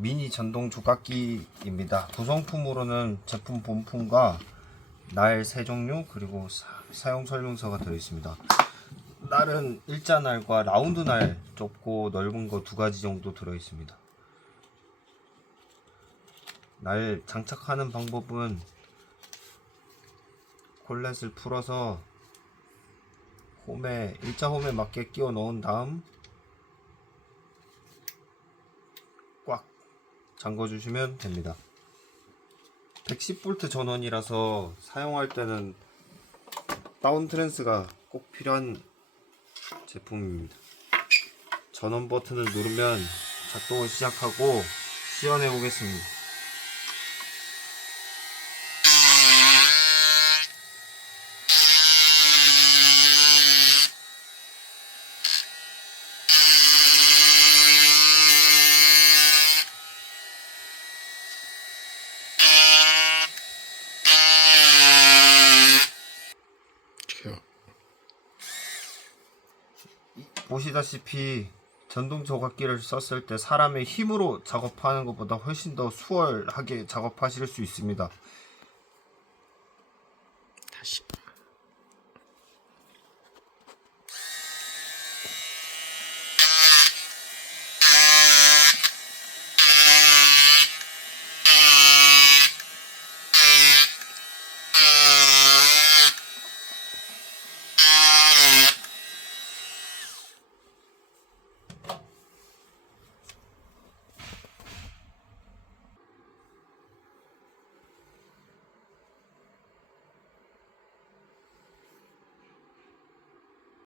미니 전동 조각기입니다. 구성품으로는 제품 본품과 날 세 종류 그리고 사, 용 설명서가 들어있습니다. 날은 일자 날과 라운드 날 좁고 넓은 거 두 가지 정도 들어 있습니다. 날 장착하는 방법은 콜렛을 풀어서 홈에 일자 홈에 맞게 끼워 넣은 다음 잠궈 주시면 됩니다. 110V 전원이라서 사용할 때는 다운 트랜스가 꼭 필요한 제품입니다. 전원 버튼을 누르면 작동을 시작하고 시연해 보겠습니다. 보시다시피 전동 조각기를 썼을 때 사람의 힘으로 작업하는 것보다 훨씬 더 수월하게 작업하실 수 있습니다. 다시